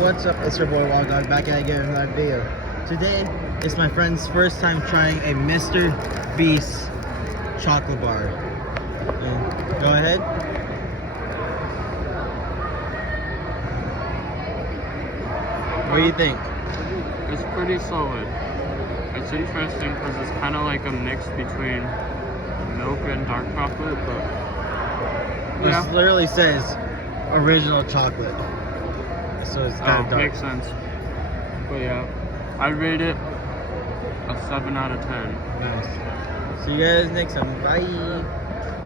What's up? It's your boy Wild Dog back at again with another video. Today is my friend's first time trying a Mr. Beast chocolate bar. Go ahead. What do you think? It's pretty solid. It's interesting because it's kind of like a mix between milk and dark chocolate, but yeah. This literally says original chocolate, so it's kind of dark. Makes sense. But yeah, I'd rate it a 7 out of 10. Nice. See you guys next time. Bye.